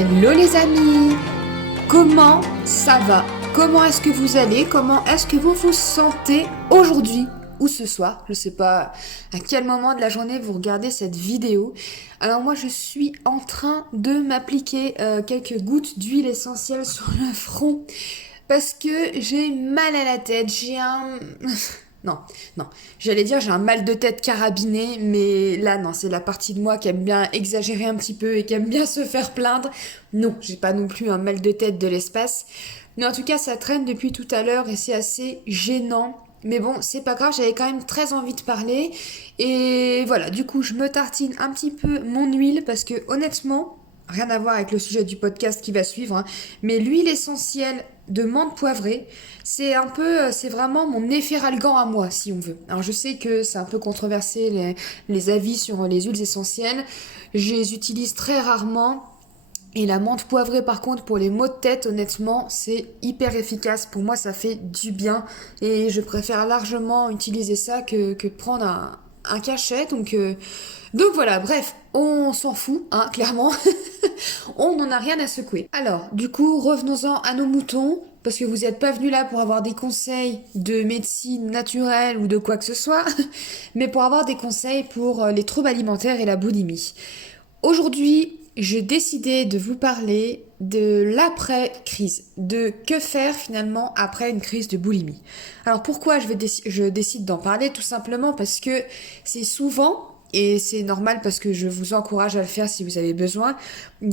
Hello les amis, comment ça va? Comment est-ce que vous allez? Comment est-ce que vous vous sentez aujourd'hui ou ce soir? Je sais pas à quel moment de la journée vous regardez cette vidéo. Alors moi je suis en train de m'appliquer quelques gouttes d'huile essentielle sur le front parce que j'ai mal à la tête, j'ai un... Non, non, j'allais dire j'ai un mal de tête carabiné, mais là non, c'est la partie de moi qui aime bien exagérer un petit peu et qui aime bien se faire plaindre. Non, j'ai pas non plus un mal de tête de l'espace, mais en tout cas ça traîne depuis tout à l'heure et c'est assez gênant. Mais bon, c'est pas grave, j'avais quand même très envie de parler. Et voilà, du coup je me tartine un petit peu mon huile parce que honnêtement, rien à voir avec le sujet du podcast qui va suivre, hein, mais l'huile essentielle de menthe poivrée, c'est un peu, c'est vraiment mon efferalgan à moi, si on veut. Alors je sais que c'est un peu controversé les avis sur les huiles essentielles. Je les utilise très rarement. Et la menthe poivrée, par contre, pour les maux de tête, honnêtement, c'est hyper efficace. Pour moi, ça fait du bien. Et je préfère largement utiliser ça que prendre un cachet. Donc voilà, bref, on s'en fout, hein, clairement. On n'en a rien à secouer. Alors, du coup, revenons-en à nos moutons, parce que vous n'êtes pas venus là pour avoir des conseils de médecine naturelle ou de quoi que ce soit, mais pour avoir des conseils pour les troubles alimentaires et la boulimie. Aujourd'hui, j'ai décidé de vous parler de l'après-crise, de que faire finalement après une crise de boulimie. Alors pourquoi je décide d'en parler? Tout simplement parce que c'est souvent, et c'est normal parce que je vous encourage à le faire si vous avez besoin,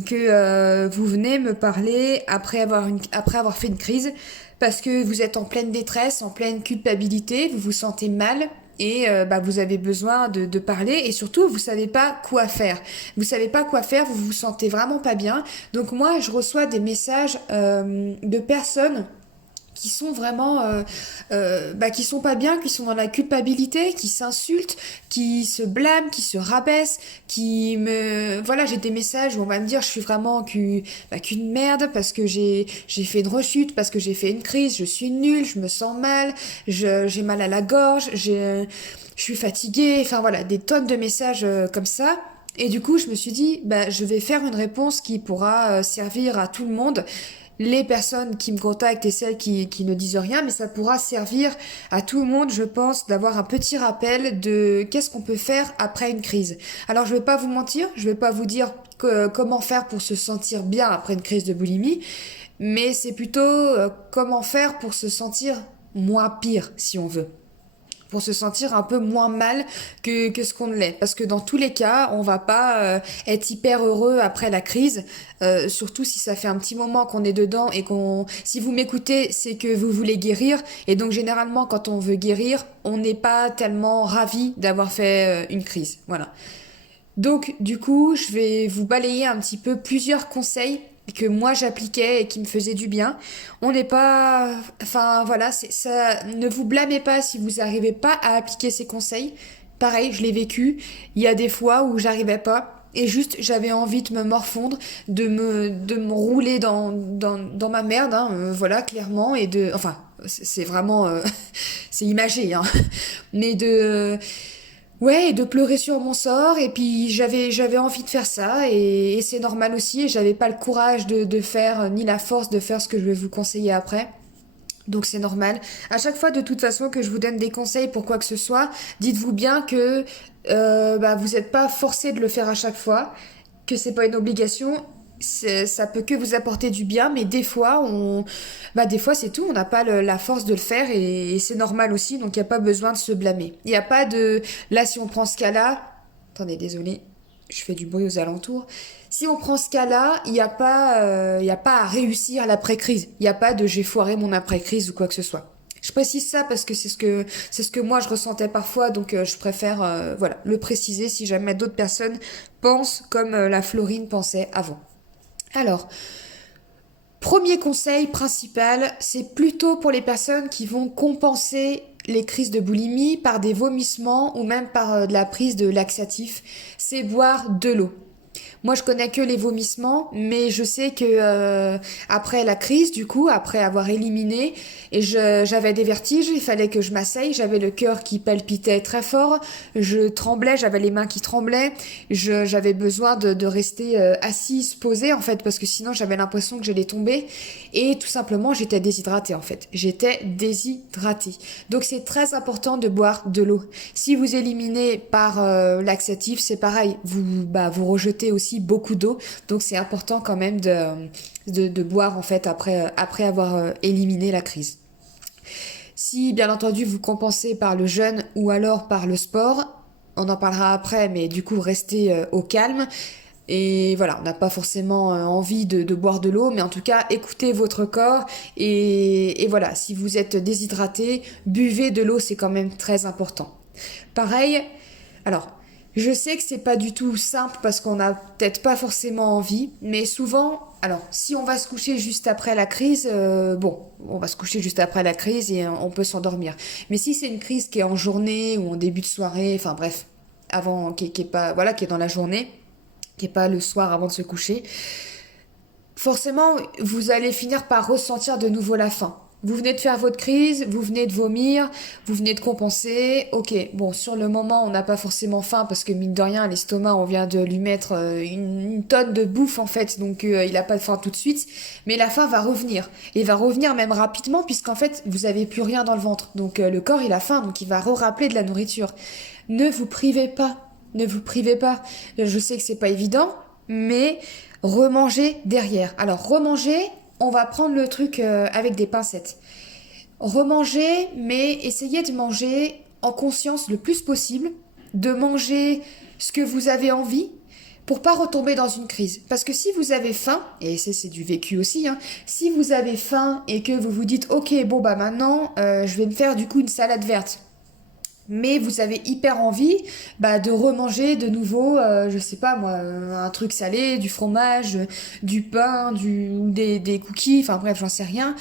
que vous venez me parler après avoir fait une crise, parce que vous êtes en pleine détresse, en pleine culpabilité, vous vous sentez mal, et vous avez besoin de parler et surtout vous savez pas quoi faire. Vous savez pas quoi faire, vous vous sentez vraiment pas bien. Donc moi je reçois des messages de personnes qui sont vraiment qui sont pas bien, qui sont dans la culpabilité, qui s'insultent, qui se blâment, qui se rabaissent, qui me voilà, j'ai des messages où on va me dire je suis vraiment qu'une merde parce que j'ai fait une rechute, parce que j'ai fait une crise, je suis nulle, je me sens mal, j'ai mal à la gorge, je suis fatiguée, enfin voilà, des tonnes de messages comme ça. Et du coup, je me suis dit, je vais faire une réponse qui pourra servir à tout le monde, les personnes qui me contactent et celles qui ne disent rien, mais ça pourra servir à tout le monde, je pense, d'avoir un petit rappel de qu'est-ce qu'on peut faire après une crise. Alors, je vais pas vous mentir, je vais pas vous dire comment faire pour se sentir bien après une crise de boulimie, mais c'est plutôt comment faire pour se sentir moins pire, si on veut, pour se sentir un peu moins mal que ce qu'on l'est. Parce que dans tous les cas, on va pas être hyper heureux après la crise, surtout si ça fait un petit moment qu'on est dedans et si vous m'écoutez, c'est que vous voulez guérir. Et donc généralement, quand on veut guérir, on n'est pas tellement ravi d'avoir fait une crise. Voilà. Donc, du coup, je vais vous balayer un petit peu plusieurs conseils que moi j'appliquais et qui me faisaient du bien. On n'est pas... Enfin, voilà, ça. Ne vous blâmez pas si vous n'arrivez pas à appliquer ces conseils. Pareil, je l'ai vécu. Il y a des fois où j'arrivais pas. Et juste, j'avais envie de me morfondre, de me rouler dans ma merde, hein, voilà, clairement. Et de... Enfin, c'est vraiment... c'est imagé, hein. Mais de... Ouais, et de pleurer sur mon sort, et puis j'avais envie de faire ça, et c'est normal aussi, et j'avais pas le courage de faire, ni la force de faire ce que je vais vous conseiller après. Donc c'est normal. À chaque fois, de toute façon, que je vous donne des conseils pour quoi que ce soit, dites-vous bien que vous n'êtes pas forcé de le faire à chaque fois, que c'est pas une obligation. Ça peut que vous apporter du bien, mais des fois c'est tout, on n'a pas la force de le faire et c'est normal aussi, donc il n'y a pas besoin de se blâmer. Il n'y a pas de, là si on prend ce cas-là, attendez, désolé, je fais du bruit aux alentours. Si on prend ce cas-là, il y a pas à réussir l'après-crise. Il n'y a pas de j'ai foiré mon après-crise ou quoi que ce soit. Je précise ça parce que c'est ce que moi je ressentais parfois, donc je préfère voilà, le préciser si jamais d'autres personnes pensent comme la Florine pensait avant. Alors, premier conseil principal, c'est plutôt pour les personnes qui vont compenser les crises de boulimie par des vomissements ou même par de la prise de laxatifs, c'est boire de l'eau. Moi, je connais que les vomissements, mais je sais que après la crise, du coup, après avoir éliminé, j'avais des vertiges, il fallait que je m'asseye, j'avais le cœur qui palpitait très fort, je tremblais, j'avais les mains qui tremblaient, j'avais besoin de rester assise, posée en fait, parce que sinon j'avais l'impression que j'allais tomber, et tout simplement j'étais déshydratée en fait, j'étais déshydratée. Donc c'est très important de boire de l'eau. Si vous éliminez par laxatif, c'est pareil, vous rejetez aussi beaucoup d'eau, donc c'est important quand même de boire en fait après avoir éliminé la crise. Si bien entendu vous compensez par le jeûne ou alors par le sport, on en parlera après, mais du coup restez au calme. Et voilà, on n'a pas forcément envie de boire de l'eau, mais en tout cas, écoutez votre corps et voilà, si vous êtes déshydraté, buvez de l'eau, c'est quand même très important. Pareil, alors, je sais que c'est pas du tout simple parce qu'on n'a peut-être pas forcément envie, mais souvent, alors, si on va se coucher juste après la crise, bon, on va se coucher juste après la crise et on peut s'endormir. Mais si c'est une crise qui est en journée ou en début de soirée, enfin bref, avant, qui est pas, voilà, qui est dans la journée, qui est pas le soir avant de se coucher, forcément, vous allez finir par ressentir de nouveau la faim. Vous venez de faire votre crise, vous venez de vomir, vous venez de compenser. Ok, bon, sur le moment, on n'a pas forcément faim parce que mine de rien, l'estomac, on vient de lui mettre une tonne de bouffe en fait, donc il n'a pas de faim tout de suite. Mais la faim va revenir et va revenir même rapidement puisqu'en fait, vous avez plus rien dans le ventre. Donc le corps, il a faim, donc il va rappeler de la nourriture. Ne vous privez pas, ne vous privez pas. Je sais que c'est pas évident, mais remanger derrière. Alors remanger, on va prendre le truc avec des pincettes. Remanger, mais essayez de manger en conscience le plus possible, de manger ce que vous avez envie pour pas retomber dans une crise. Parce que si vous avez faim, et c'est du vécu aussi, hein, si vous avez faim et que vous vous dites ok bon bah maintenant je vais me faire du coup une salade verte, mais vous avez hyper envie de remanger de nouveau, je sais pas moi, un truc salé, du fromage, du pain, des cookies, enfin bref, j'en sais rien.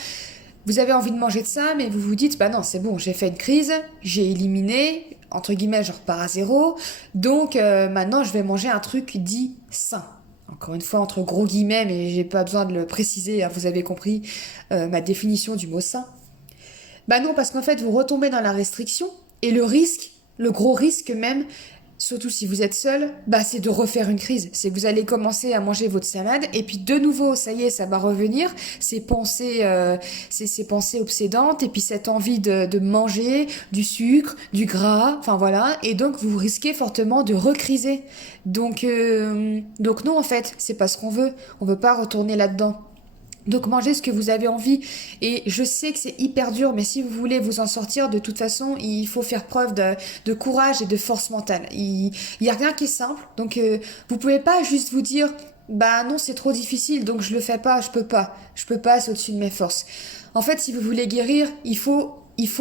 Vous avez envie de manger de ça, mais vous vous dites, bah non, c'est bon, j'ai fait une crise, j'ai éliminé, entre guillemets, je repars à zéro, donc maintenant je vais manger un truc dit sain. Encore une fois, entre gros guillemets, mais j'ai pas besoin de le préciser, hein, vous avez compris ma définition du mot sain. Bah non, parce qu'en fait, vous retombez dans la restriction, et le risque, le gros risque même, surtout si vous êtes seul, c'est de refaire une crise. C'est que vous allez commencer à manger votre salade et puis de nouveau, ça y est, ça va revenir. Ces pensées obsédantes et puis cette envie de manger du sucre, du gras, enfin voilà. Et donc vous risquez fortement de recriser. Donc non, en fait, c'est pas ce qu'on veut. On veut pas retourner là-dedans. Donc mangez ce que vous avez envie et je sais que c'est hyper dur mais si vous voulez vous en sortir de toute façon il faut faire preuve de courage et de force mentale. Il y a rien qui est simple donc vous pouvez pas juste vous dire bah non c'est trop difficile donc je le fais pas, je peux pas, c'est au-dessus de mes forces. En fait si vous voulez guérir il faut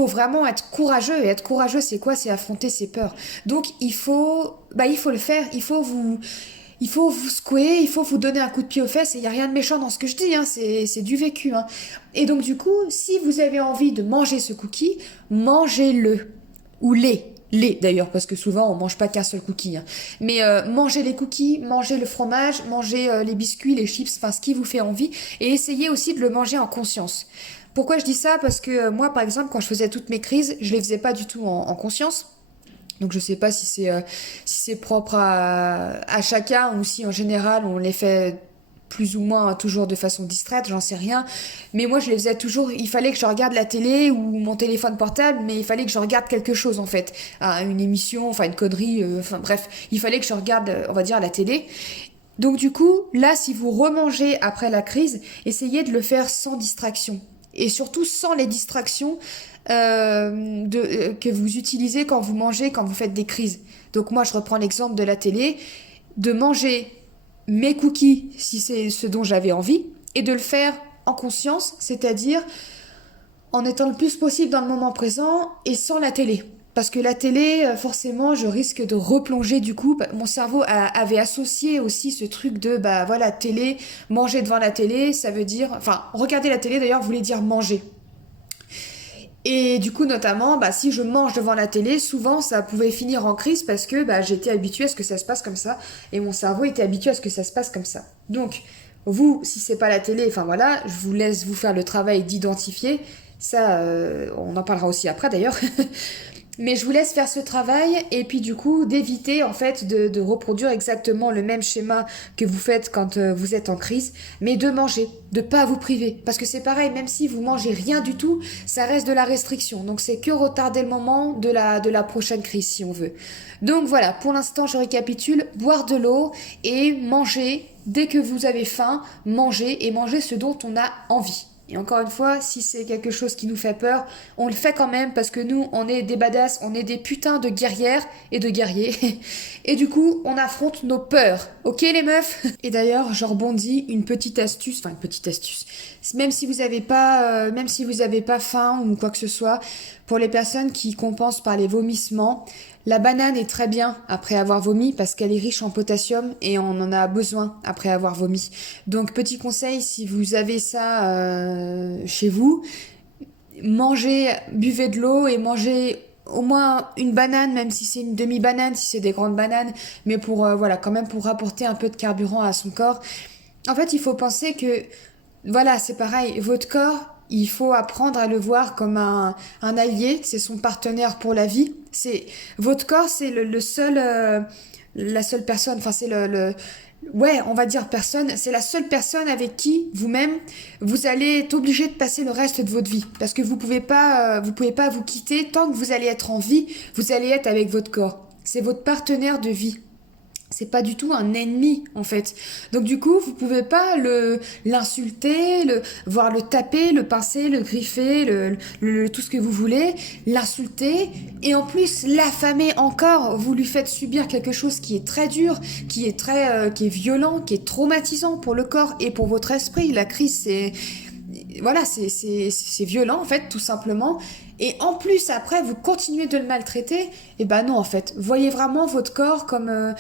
vraiment être courageux et être courageux c'est quoi? C'est affronter ses peurs. Donc il faut le faire, il faut vous secouer, il faut vous donner un coup de pied aux fesses, et il n'y a rien de méchant dans ce que je dis, hein, c'est du vécu. Hein. Et donc du coup, si vous avez envie de manger ce cookie, mangez-le. Ou les d'ailleurs, parce que souvent on mange pas qu'un seul cookie. Hein. Mais mangez les cookies, mangez le fromage, mangez les biscuits, les chips, enfin ce qui vous fait envie, et essayez aussi de le manger en conscience. Pourquoi je dis ça? Parce que moi par exemple, quand je faisais toutes mes crises, je les faisais pas du tout en conscience. Donc je sais pas si c'est propre à chacun ou si en général on les fait plus ou moins toujours de façon distraite, j'en sais rien. Mais moi je les faisais toujours, il fallait que je regarde la télé ou mon téléphone portable, mais il fallait que je regarde quelque chose en fait. Une émission, enfin une connerie, enfin bref, il fallait que je regarde, on va dire, la télé. Donc du coup, là si vous remangez après la crise, essayez de le faire sans distraction. Et surtout sans les distractions que vous utilisez quand vous mangez, quand vous faites des crises. Donc moi, je reprends l'exemple de la télé, de manger mes cookies si c'est ce dont j'avais envie, et de le faire en conscience, c'est-à-dire en étant le plus possible dans le moment présent et sans la télé. Parce que la télé, forcément, je risque de replonger du coup. Mon cerveau avait associé aussi ce truc de, voilà, télé, manger devant la télé, ça veut dire... Enfin, regarder la télé d'ailleurs voulait dire manger. Et du coup, notamment, bah, si je mange devant la télé, souvent ça pouvait finir en crise parce que bah, j'étais habituée à ce que ça se passe comme ça et mon cerveau était habitué à ce que ça se passe comme ça. Donc, vous, si c'est pas la télé, enfin voilà, je vous laisse vous faire le travail d'identifier. Ça, on en parlera aussi après d'ailleurs. Mais je vous laisse faire ce travail et puis du coup d'éviter en fait de reproduire exactement le même schéma que vous faites quand vous êtes en crise, mais de manger, de pas vous priver. Parce que c'est pareil, même si vous mangez rien du tout, ça reste de la restriction. Donc c'est que retarder le moment de la prochaine crise si on veut. Donc voilà, pour l'instant je récapitule, boire de l'eau et manger dès que vous avez faim, manger et manger ce dont on a envie. Et encore une fois, si c'est quelque chose qui nous fait peur, on le fait quand même parce que nous, on est des badass, on est des putains de guerrières et de guerriers. Et du coup, on affronte nos peurs. Ok les meufs? Et d'ailleurs, je rebondis une petite astuce. Même si vous avez pas faim ou quoi que ce soit, pour les personnes qui compensent par les vomissements, la banane est très bien après avoir vomi parce qu'elle est riche en potassium et on en a besoin après avoir vomi. Donc petit conseil, si vous avez ça chez vous, mangez, buvez de l'eau et mangez au moins une banane, même si c'est une demi-banane, si c'est des grandes bananes, mais pour voilà, quand même pour apporter un peu de carburant à son corps. En fait, il faut penser que voilà, c'est pareil, votre corps, il faut apprendre à le voir comme un allié, c'est son partenaire pour la vie. C'est votre corps, c'est le seul la seule personne, enfin c'est ouais, on va dire personne, c'est la seule personne avec qui vous-même vous allez être obligé de passer le reste de votre vie parce que vous pouvez pas vous quitter tant que vous allez être en vie, vous allez être avec votre corps. C'est votre partenaire de vie. C'est pas du tout un ennemi en fait. Donc du coup, vous pouvez pas l'insulter, voir le taper, le pincer, le griffer, tout ce que vous voulez, l'insulter et en plus l'affamer encore. Vous lui faites subir quelque chose qui est très dur, qui est violent, qui est traumatisant pour le corps et pour votre esprit. La crise, c'est violent en fait tout simplement et en plus après vous continuez de le maltraiter et ben non en fait voyez vraiment votre corps comme un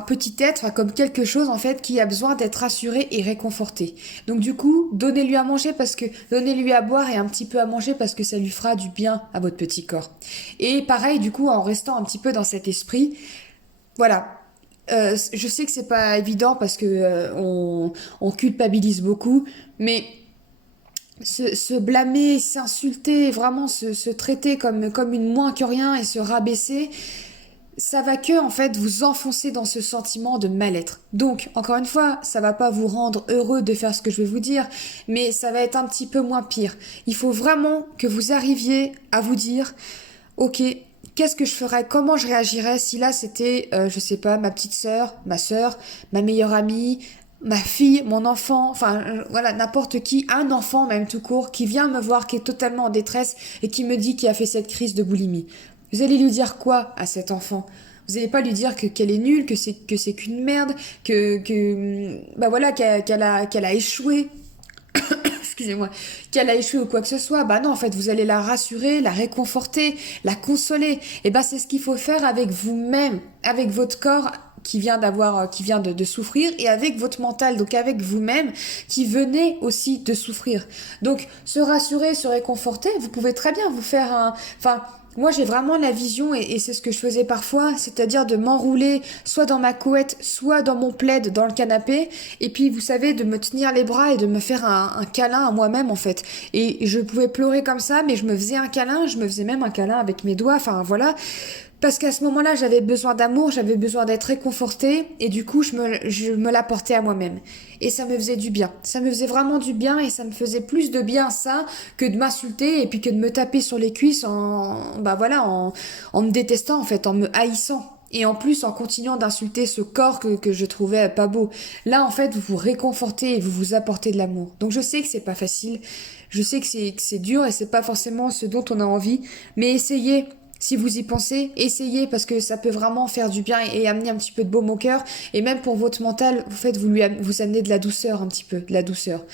petit être, enfin, comme quelque chose en fait qui a besoin d'être rassuré et réconforté. Donc du coup donnez-lui à boire et un petit peu à manger parce que ça lui fera du bien à votre petit corps. Et pareil du coup en restant un petit peu dans cet esprit, voilà. Je sais que c'est pas évident parce que on culpabilise beaucoup, mais se blâmer, s'insulter, vraiment se traiter comme une moins que rien et se rabaisser, ça va que en fait vous enfoncer dans ce sentiment de mal-être. Donc encore une fois, ça va pas vous rendre heureux de faire ce que je vais vous dire, mais ça va être un petit peu moins pire. Il faut vraiment que vous arriviez à vous dire, ok, qu'est-ce que je ferais, comment je réagirais si là c'était, je sais pas, ma petite sœur, ma meilleure amie, ma fille, mon enfant, enfin voilà, n'importe qui, un enfant même tout court, qui vient me voir, qui est totalement en détresse et qui me dit qu'il a fait cette crise de boulimie. Vous allez lui dire quoi à cet enfant? Vous n'allez pas lui dire qu'elle est nulle, que c'est qu'une merde, bah voilà qu'elle a échoué, excusez-moi, qu'elle a échoué ou quoi que ce soit. Bah non, en fait, vous allez la rassurer, la réconforter, la consoler. Et bah c'est ce qu'il faut faire avec vous-même, avec votre corps qui vient de souffrir et avec votre mental, donc avec vous-même qui venez aussi de souffrir. Donc se rassurer, se réconforter, vous pouvez très bien vous faire enfin, moi, j'ai vraiment la vision, et c'est ce que je faisais parfois, c'est-à-dire de m'enrouler soit dans ma couette, soit dans mon plaid, dans le canapé, et puis, vous savez, de me tenir les bras et de me faire un câlin à moi-même, en fait. Et je pouvais pleurer comme ça, mais je me faisais un câlin, je me faisais même un câlin avec mes doigts, enfin, voilà. Parce qu'à ce moment-là, j'avais besoin d'amour, j'avais besoin d'être réconfortée, et du coup, je me l'apportais à moi-même. Et ça me faisait du bien. Ça me faisait vraiment du bien, et ça me faisait plus de bien ça que de m'insulter, et puis que de me taper sur les cuisses en me détestant, en fait, en me haïssant. Et en plus, en continuant d'insulter ce corps que je trouvais pas beau. Là, en fait, vous vous réconfortez et vous vous apportez de l'amour. Donc je sais que c'est pas facile, je sais que c'est dur, et c'est pas forcément ce dont on a envie, mais essayez. Si vous y pensez, essayez parce que ça peut vraiment faire du bien et amener un petit peu de baume au cœur. Et même pour votre mental, vous amenez de la douceur un petit peu, de la douceur.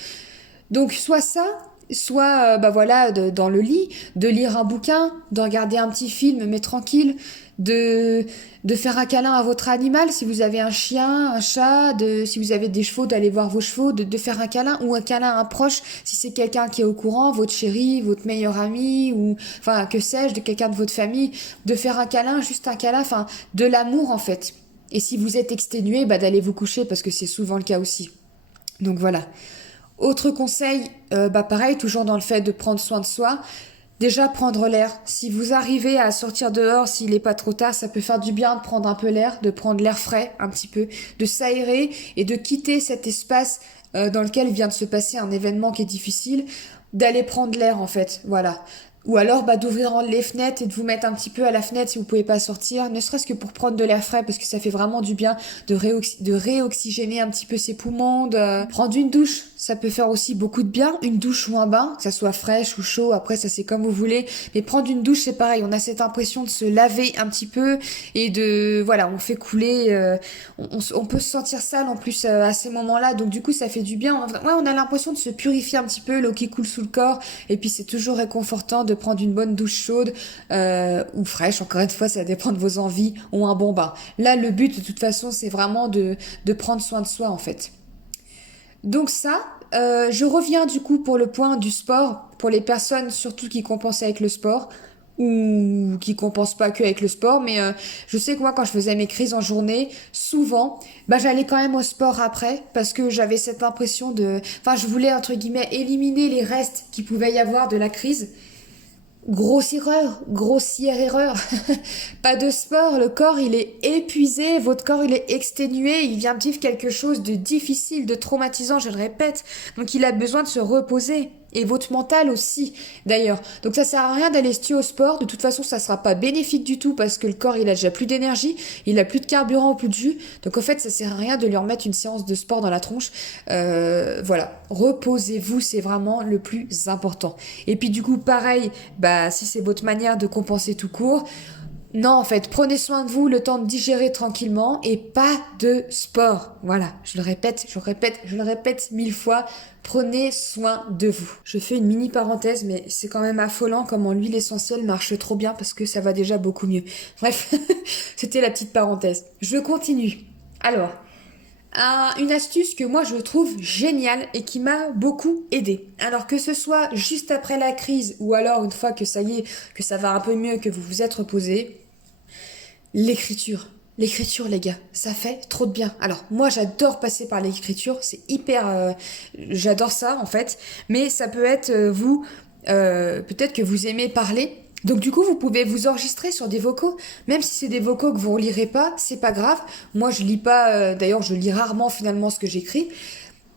Donc soit ça, soit bah voilà dans le lit, de lire un bouquin, de regarder un petit film mais tranquille. de, de faire un câlin à votre animal, si vous avez un chien, un chat, si vous avez des chevaux, d'aller voir vos chevaux, de faire un câlin ou un câlin à un proche, si c'est quelqu'un qui est au courant, votre chéri, votre meilleur ami, ou enfin que sais-je, de quelqu'un de votre famille, de faire un câlin, juste un câlin, enfin de l'amour en fait. Et si vous êtes exténué, d'aller vous coucher parce que c'est souvent le cas aussi. Donc voilà. Autre conseil, pareil, toujours dans le fait de prendre soin de soi, déjà prendre l'air. Si vous arrivez à sortir dehors, s'il n'est pas trop tard, ça peut faire du bien de prendre un peu l'air, de prendre l'air frais un petit peu, de s'aérer et de quitter cet espace dans lequel vient de se passer un événement qui est difficile, d'aller prendre l'air en fait, voilà. Ou alors d'ouvrir les fenêtres et de vous mettre un petit peu à la fenêtre si vous pouvez pas sortir, ne serait-ce que pour prendre de l'air frais parce que ça fait vraiment du bien de réoxygéner un petit peu ses poumons, de prendre une douche, ça peut faire aussi beaucoup de bien, une douche ou un bain, que ça soit fraîche ou chaud, après ça c'est comme vous voulez, mais prendre une douche c'est pareil, on a cette impression de se laver un petit peu et voilà, on fait couler, on peut se sentir sale en plus à ces moments-là, donc du coup ça fait du bien, on a l'impression de se purifier un petit peu, l'eau qui coule sous le corps, et puis c'est toujours réconfortant de prendre une bonne douche chaude ou fraîche, encore une fois ça dépend de vos envies, ou un bon bain. Là le but de toute façon c'est vraiment de prendre soin de soi en fait. Donc ça, je reviens du coup pour le point du sport, pour les personnes surtout qui compensent avec le sport, ou qui compensent pas que avec le sport, mais je sais que moi quand je faisais mes crises en journée, souvent, j'allais quand même au sport après, parce que j'avais cette impression je voulais entre guillemets éliminer les restes qui pouvaient y avoir de la crise. Grossière erreur. Pas de sport, le corps il est épuisé, votre corps il est exténué, il vient de vivre quelque chose de difficile, de traumatisant, je le répète. Donc il a besoin de se reposer. Et votre mental aussi, d'ailleurs. Donc ça sert à rien d'aller se tuer au sport. De toute façon, ça sera pas bénéfique du tout parce que le corps, il a déjà plus d'énergie, il a plus de carburant ou plus de jus. Donc en fait, ça sert à rien de lui remettre une séance de sport dans la tronche. Voilà. Reposez-vous, c'est vraiment le plus important. Et puis du coup, pareil, si c'est votre manière de compenser tout court, non, en fait, prenez soin de vous, le temps de digérer tranquillement et pas de sport. Voilà, je le répète 1000 fois. Prenez soin de vous. Je fais une mini parenthèse, mais c'est quand même affolant comment l'huile essentielle marche trop bien parce que ça va déjà beaucoup mieux. Bref, c'était la petite parenthèse. Je continue. Alors, une astuce que moi je trouve géniale et qui m'a beaucoup aidée. Alors que ce soit juste après la crise ou alors une fois que ça y est, que ça va un peu mieux, que vous vous êtes reposé, l'écriture. L'écriture, les gars, ça fait trop de bien. Alors, moi, j'adore passer par l'écriture. C'est hyper... j'adore ça, en fait. Mais ça peut être, peut-être que vous aimez parler. Donc, du coup, vous pouvez vous enregistrer sur des vocaux. Même si c'est des vocaux que vous ne relirez pas, c'est pas grave. Moi, je lis pas... d'ailleurs, je lis rarement, finalement, ce que j'écris.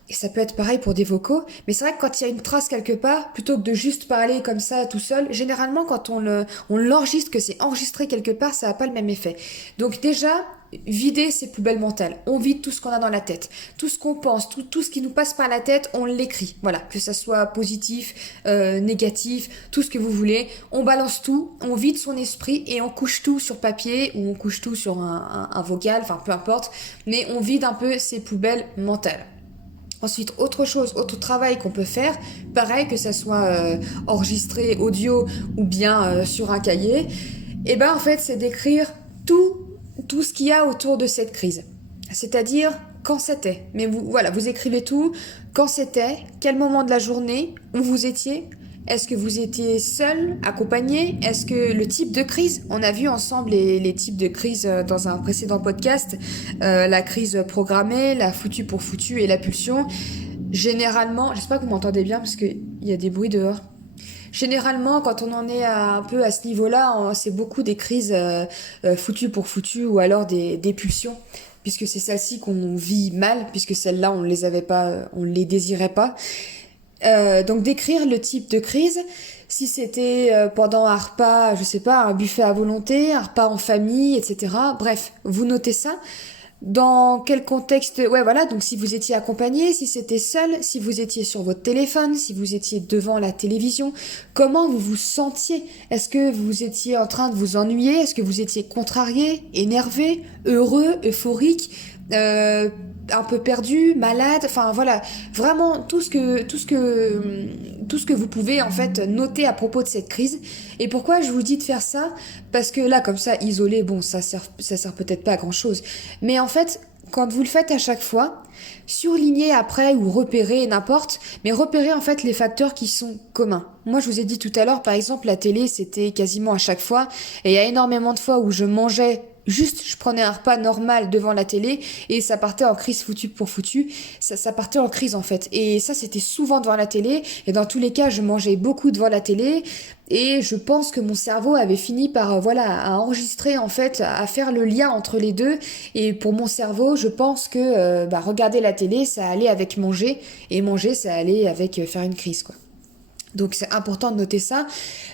Et ça peut être pareil pour des vocaux, mais c'est vrai que quand il y a une trace quelque part, plutôt que de juste parler comme ça tout seul, généralement quand on l'enregistre, que c'est enregistré quelque part, ça n'a pas le même effet. Donc déjà, vider ses poubelles mentales. On vide tout ce qu'on a dans la tête. Tout ce qu'on pense, tout ce qui nous passe par la tête, on l'écrit. Voilà, que ça soit positif, négatif, tout ce que vous voulez. On balance tout, on vide son esprit et on couche tout sur papier ou on couche tout sur un vocal, enfin peu importe. Mais on vide un peu ses poubelles mentales. Ensuite, autre travail qu'on peut faire, pareil que ça soit enregistré audio ou bien sur un cahier, en fait, c'est d'écrire tout ce qu'il y a autour de cette crise. C'est-à-dire quand c'était. Mais vous écrivez tout, quand c'était, quel moment de la journée, où vous étiez. Est-ce que vous étiez seul, accompagné? Est-ce que le type de crise, on a vu ensemble les types de crise dans un précédent podcast, la crise programmée, la foutue pour foutue et la pulsion. Généralement, j'espère que vous m'entendez bien parce qu'il y a des bruits dehors. Généralement, quand on en est un peu à ce niveau-là, c'est beaucoup des crises foutues pour foutues ou alors des pulsions, puisque c'est celles-ci qu'on vit mal, puisque celles-là, on les avait pas, on les désirait pas. Donc décrire le type de crise, si c'était pendant un repas, je sais pas, un buffet à volonté, un repas en famille, etc. Bref, vous notez ça. Dans quel contexte, donc si vous étiez accompagné, si c'était seul, si vous étiez sur votre téléphone, si vous étiez devant la télévision, comment vous vous sentiez? Est-ce que vous étiez en train de vous ennuyer? Est-ce que vous étiez contrarié, énervé, heureux, euphorique? un peu perdu, malade, enfin voilà, vraiment tout ce que vous pouvez en fait noter à propos de cette crise. Et pourquoi je vous dis de faire ça? Parce que là, comme ça, isolé, bon, ça sert peut-être pas à grand chose. Mais en fait, quand vous le faites à chaque fois, surlignez après ou repérez n'importe, mais repérez en fait les facteurs qui sont communs. Moi, je vous ai dit tout à l'heure, par exemple, la télé, c'était quasiment à chaque fois, et il y a énormément de fois où je mangeais juste, je prenais un repas normal devant la télé et ça partait en crise foutu pour foutu. Ça partait en crise en fait. Et ça, c'était souvent devant la télé. Et dans tous les cas, je mangeais beaucoup devant la télé. Et je pense que mon cerveau avait fini par, voilà, à enregistrer en fait, à faire le lien entre les deux. Et pour mon cerveau, je pense que regarder la télé, ça allait avec manger. Et manger, ça allait avec faire une crise, quoi. Donc c'est important de noter ça.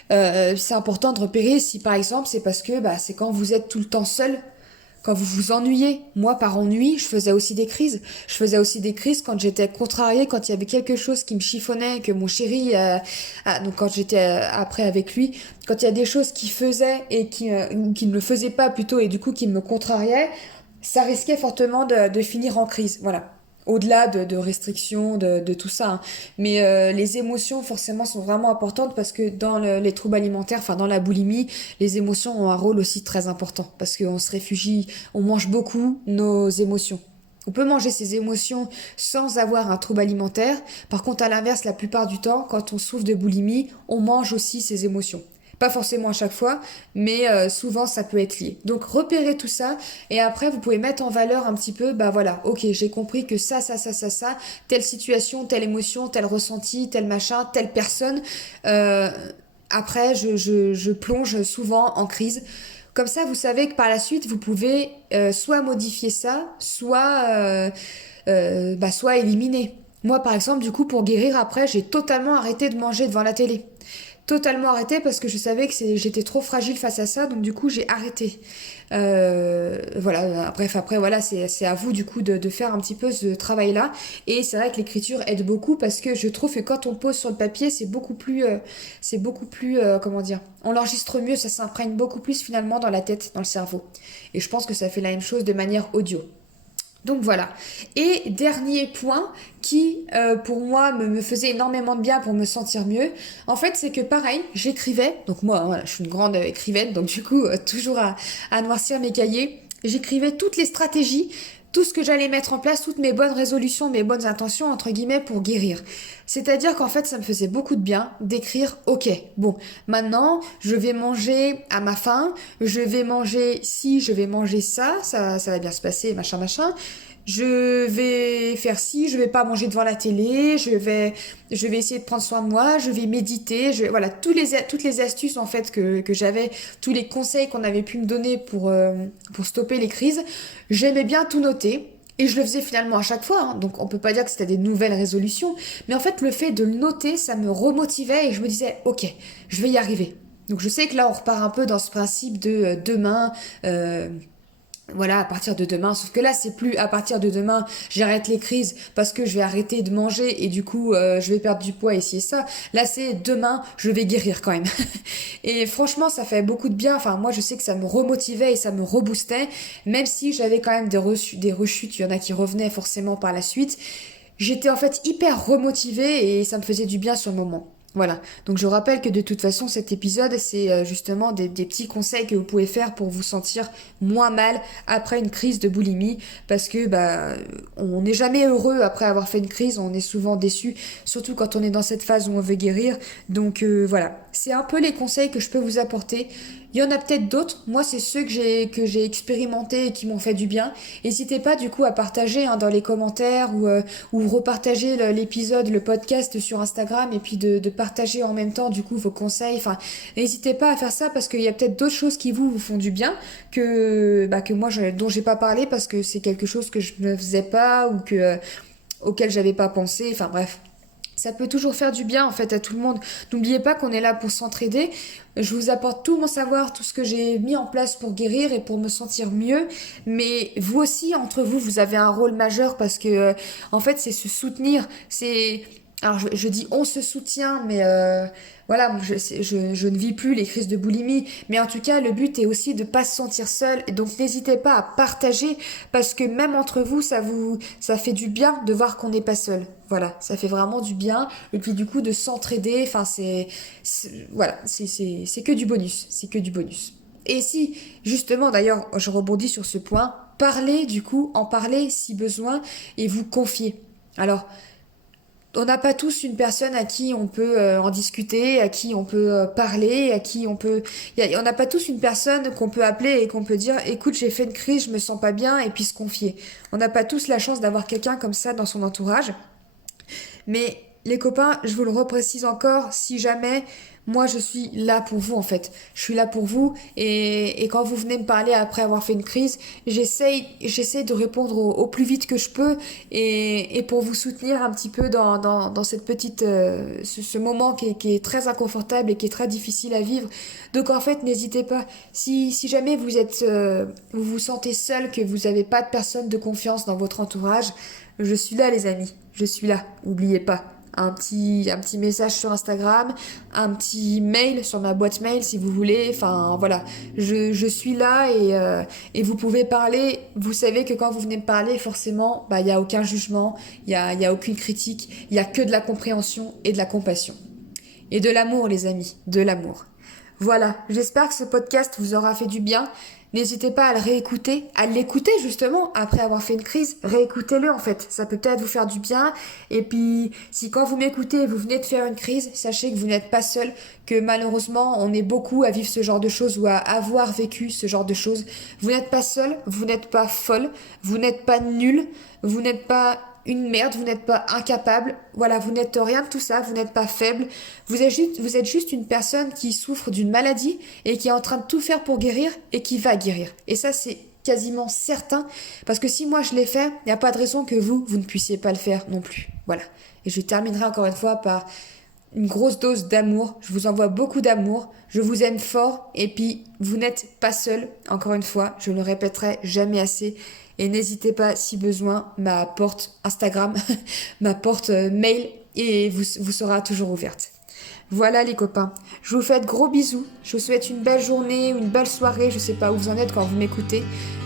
C'est important de repérer si par exemple c'est parce que c'est quand vous êtes tout le temps seul, quand vous vous ennuyez. Moi par ennui, je faisais aussi des crises. Je faisais aussi des crises quand j'étais contrariée, quand il y avait quelque chose qui me chiffonnait, que mon chéri, donc quand j'étais après avec lui, quand il y a des choses qui faisaient et qui ne le faisaient pas plutôt et du coup qui me contrariaient, ça risquait fortement de finir en crise. Voilà. Au-delà de restrictions, de tout ça, hein. Mais les émotions, forcément, sont vraiment importantes parce que dans les troubles alimentaires, enfin dans la boulimie, les émotions ont un rôle aussi très important parce qu'on se réfugie, on mange beaucoup nos émotions. On peut manger ses émotions sans avoir un trouble alimentaire. Par contre, à l'inverse, la plupart du temps, quand on souffre de boulimie, on mange aussi ses émotions. Pas forcément à chaque fois, mais souvent ça peut être lié. Donc repérez tout ça et après vous pouvez mettre en valeur un petit peu, voilà, ok, j'ai compris que ça, telle situation, telle émotion, tel ressenti, tel machin, telle personne. Euh, Après, je plonge souvent en crise. Comme ça, vous savez que par la suite, vous pouvez soit modifier ça, soit éliminer. Moi, par exemple, du coup, pour guérir, après, j'ai totalement arrêté de manger devant la télé. Totalement arrêté parce que je savais que j'étais trop fragile face à ça, donc du coup j'ai arrêté. Voilà, bref, après voilà, c'est à vous du coup de faire un petit peu ce travail-là. Et c'est vrai que l'écriture aide beaucoup parce que je trouve que quand on pose sur le papier, c'est beaucoup plus, comment dire, on l'enregistre mieux, ça s'imprègne beaucoup plus finalement dans la tête, dans le cerveau. Et je pense que ça fait la même chose de manière audio. Donc voilà. Et dernier point qui, pour moi, me faisait énormément de bien pour me sentir mieux, en fait, c'est que pareil, j'écrivais. Donc moi, voilà, je suis une grande écrivaine, donc du coup, toujours à noircir mes cahiers. J'écrivais toutes les stratégies, tout ce que j'allais mettre en place, toutes mes bonnes résolutions, mes bonnes intentions, entre guillemets, pour guérir. C'est-à-dire qu'en fait, ça me faisait beaucoup de bien d'écrire, ok, bon, maintenant, je vais manger à ma faim, je vais manger ci, je vais manger ça va bien se passer, machin, machin. Je vais faire ci, je vais pas manger devant la télé, je vais essayer de prendre soin de moi, je vais méditer, voilà, toutes les astuces en fait que j'avais, tous les conseils qu'on avait pu me donner pour stopper les crises, j'aimais bien tout noter. Et je le faisais finalement à chaque fois, hein. Donc on peut pas dire que c'était des nouvelles résolutions, mais en fait le fait de le noter, ça me remotivait et je me disais, ok, je vais y arriver. Donc je sais que là on repart un peu dans ce principe de demain, voilà, à partir de demain. Sauf que là, c'est plus à partir de demain, j'arrête les crises parce que je vais arrêter de manger et du coup, je vais perdre du poids et ci et ça. Là, c'est demain, je vais guérir quand même. Et franchement, ça fait beaucoup de bien. Enfin, moi, je sais que ça me remotivait et ça me reboostait. Même si j'avais quand même des rechutes, il y en a qui revenaient forcément par la suite. J'étais en fait hyper remotivée et ça me faisait du bien sur le moment. Voilà, donc je rappelle que de toute façon cet épisode c'est justement des petits conseils que vous pouvez faire pour vous sentir moins mal après une crise de boulimie parce que on n'est jamais heureux après avoir fait une crise, on est souvent déçu, surtout quand on est dans cette phase où on veut guérir. Donc voilà, c'est un peu les conseils que je peux vous apporter. Il y en a peut-être d'autres, moi c'est ceux que j'ai expérimentés et qui m'ont fait du bien. N'hésitez pas du coup à partager hein, dans les commentaires ou repartager l'épisode, le podcast sur Instagram et puis de partager en même temps du coup vos conseils. Enfin, n'hésitez pas à faire ça parce qu'il y a peut-être d'autres choses qui vous font du bien que moi dont j'ai pas parlé parce que c'est quelque chose que je ne faisais pas ou auquel j'avais pas pensé. Enfin bref. Ça peut toujours faire du bien en fait à tout le monde. N'oubliez pas qu'on est là pour s'entraider. Je vous apporte tout mon savoir, tout ce que j'ai mis en place pour guérir et pour me sentir mieux. Mais vous aussi, entre vous, vous avez un rôle majeur parce que en fait, c'est se soutenir. Alors je dis on se soutient, mais voilà, je ne vis plus les crises de boulimie, mais en tout cas le but est aussi de pas se sentir seul, et donc n'hésitez pas à partager, parce que même entre vous, ça fait du bien de voir qu'on n'est pas seul. Voilà, ça fait vraiment du bien, et puis du coup de s'entraider, enfin voilà, c'est que du bonus, c'est que du bonus. Et si, justement, d'ailleurs, je rebondis sur ce point, parlez du coup, en parler si besoin, et vous confier. Alors, on n'a pas tous une personne à qui on peut en discuter, à qui on peut parler, à qui on peut... On n'a pas tous une personne qu'on peut appeler et qu'on peut dire, écoute, j'ai fait une crise, je me sens pas bien, et puis se confier. On n'a pas tous la chance d'avoir quelqu'un comme ça dans son entourage. Mais les copains, je vous le reprécise encore, si jamais, moi je suis là pour vous en fait. Je suis là pour vous et quand vous venez me parler après avoir fait une crise, j'essaye de répondre au plus vite que je peux et pour vous soutenir un petit peu dans cette petite, ce moment qui est très inconfortable et qui est très difficile à vivre. Donc en fait, n'hésitez pas. Si jamais vous vous sentez seul, que vous n'avez pas de personne de confiance dans votre entourage, je suis là, les amis. Je suis là. N'oubliez pas. Un petit message sur Instagram, un petit mail sur ma boîte mail si vous voulez. Enfin, voilà. Je suis là et vous pouvez parler. Vous savez que quand vous venez me parler, forcément, bah, il n'y a aucun jugement, il y a aucune critique. Il n'y a que de la compréhension et de la compassion. Et de l'amour, les amis. De l'amour. Voilà, j'espère que ce podcast vous aura fait du bien. N'hésitez pas à le réécouter, à l'écouter justement après avoir fait une crise. Réécoutez-le en fait, ça peut peut-être vous faire du bien. Et puis, si quand vous m'écoutez, vous venez de faire une crise, sachez que vous n'êtes pas seul, que malheureusement, on est beaucoup à vivre ce genre de choses ou à avoir vécu ce genre de choses. Vous n'êtes pas seul, vous n'êtes pas folle, vous n'êtes pas nul, vous n'êtes pas une merde, vous n'êtes pas incapable, voilà, vous n'êtes rien de tout ça, vous n'êtes pas faible, vous êtes juste une personne qui souffre d'une maladie et qui est en train de tout faire pour guérir et qui va guérir. Et ça, c'est quasiment certain, parce que si moi je l'ai fait, il n'y a pas de raison que vous ne puissiez pas le faire non plus. Voilà. Et je terminerai encore une fois par une grosse dose d'amour. Je vous envoie beaucoup d'amour. Je vous aime fort. Et puis, vous n'êtes pas seul. Encore une fois, je ne le répéterai jamais assez. Et n'hésitez pas, si besoin, ma porte Instagram, ma porte mail, et vous sera toujours ouverte. Voilà les copains, je vous fais de gros bisous, je vous souhaite une belle journée, une belle soirée, je sais pas où vous en êtes quand vous m'écoutez.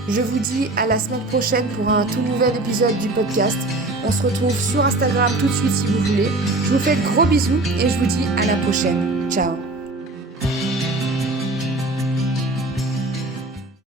Je vous dis à la semaine prochaine pour un tout nouvel épisode du podcast. On se retrouve sur Instagram tout de suite si vous voulez. Je vous fais de gros bisous et je vous dis à la prochaine. Ciao.